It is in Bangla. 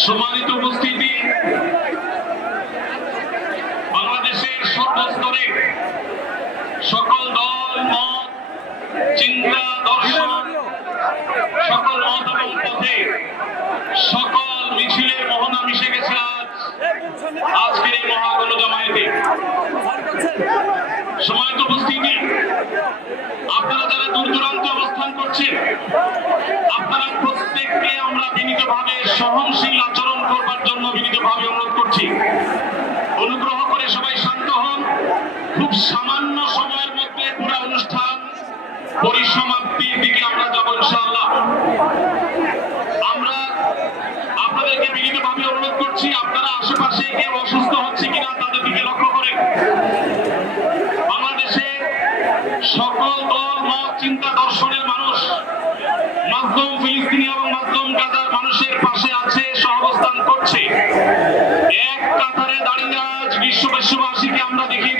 সম্মানিত উপস্থিতি, বাংলাদেশের সর্বস্তরে সকল দল মত চিন্তা দর্শন সকল মত এবং পথে সকল মিছিলের মোহনা মিশে গেছে আজকের এই মহাগণ জামায়াতে। সম্মানিত উপস্থিতি, আপনারা যারা দূর দূরান্তে অবস্থান করছেন, আপনারা প্রত্যেককে আমরা বিনীতভাবে সহনশীল আচরণ করবার জন্য বিনীতভাবে অনুরোধ করছি। অনুগ্রহ করে সবাই শান্ত হন। খুব সামান্য সময়ের মধ্যে পুরো অনুষ্ঠান পরিসমাপ্তির দিকে আমরা যাব ইনশাআল্লাহ। আমরা আপনাদেরকে বিনীতভাবে অনুরোধ করছি, আপনারা আশেপাশে কেউ অসুস্থ হচ্ছে কিনা তাদের দিকে লক্ষ্য করেন। বাংলাদেশে সকল দল মত চিন্তা দর্শনের মানুষ মাজলুম ফিলিস্তিনি এবং মাজলুম গাজার মানুষের পাশে আছে, সহাবস্থান করছে। এক কাতারে দাঁড়িয়ে আজ বিশ্ববাসীকে আমরা দেখি